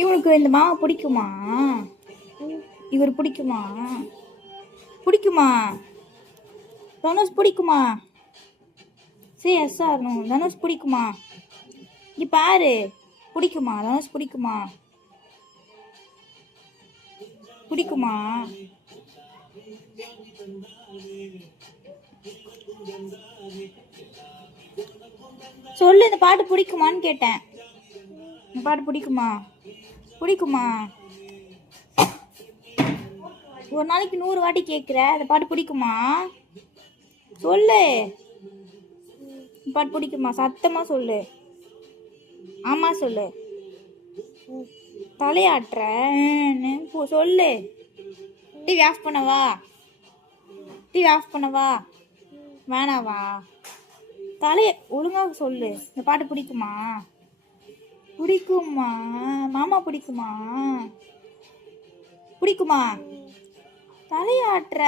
இவனுக்கு இந்த மாமா பிடிக்குமா? இவர் பிடிக்குமா? பிடிக்குமா? தனுஷ் பிடிக்குமா? சரி எஸ் ஆர் நோ. தனுஷ் பிடிக்குமா? இங்க பாரு, பிடிக்குமா? தனுஷ் பிடிக்குமா? பிடிக்குமா? சொல்லு, இந்த பாட்டு பிடிக்குமான்னு கேட்டேன். இந்த பாட்டு பிடிக்குமா? பிடிக்குமா? ஒரு நாளைக்கு 100 வாட்டி கேட்குற. இந்த பாட்டு பிடிக்குமா? சொல்லு, இந்த பாட்டு பிடிக்குமா? சத்தமா சொல்லு. ஆமா சொல்லு. தலையாட்டுற சொல்லு. டிவி ஆஃப் பண்ணவா? டிவி ஆஃப் பண்ணவா? வேணாவா? தலைய ஒழுங்காக சொல்லு. இந்த பாட்டு பிடிக்குமா? பிடிக்குமா? மாமா பிடிக்குமா? பிடிக்குமா? தலையாட்டுற.